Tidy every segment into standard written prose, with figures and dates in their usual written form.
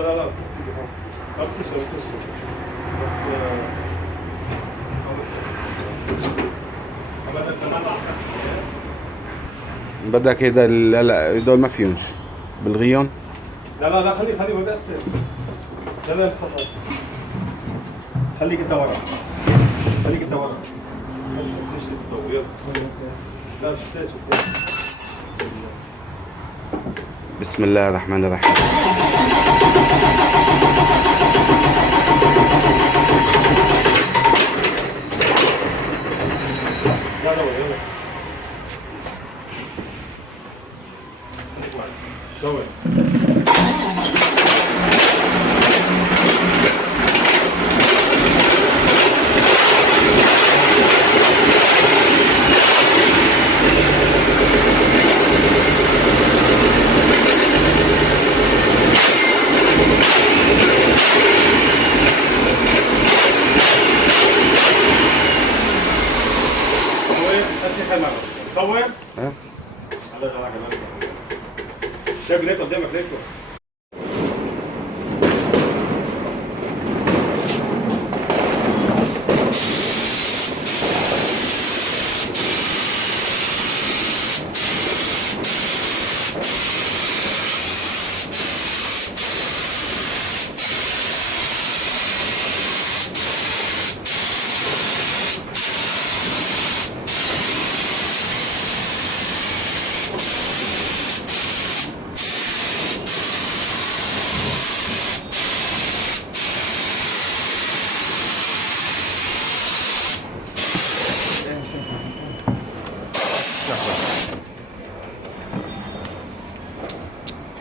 لا ابسش بس بدك كده. لا دول ما فيهمش بالغيون. لا خلي بس. لا الصفر. خليك انت ورا بس مش تضوي. يلا لا شتاش. بسم الله الرحمن الرحيم. يلا دور. صور. شايف ليه قدامك ليه؟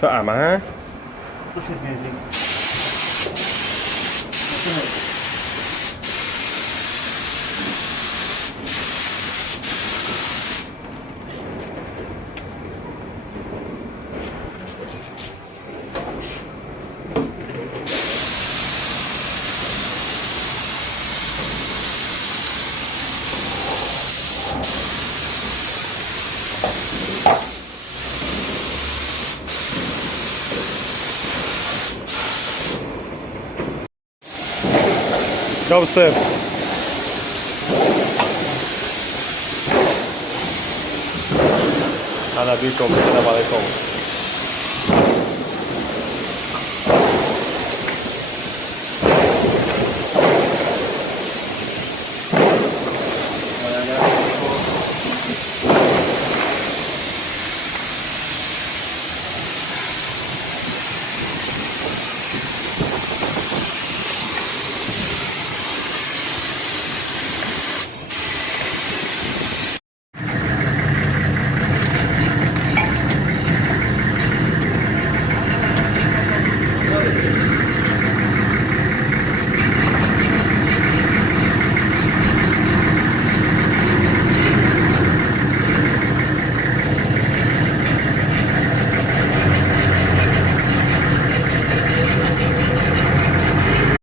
فقع معاه. شو بصير؟ هلا بيكم، السلام عليكم.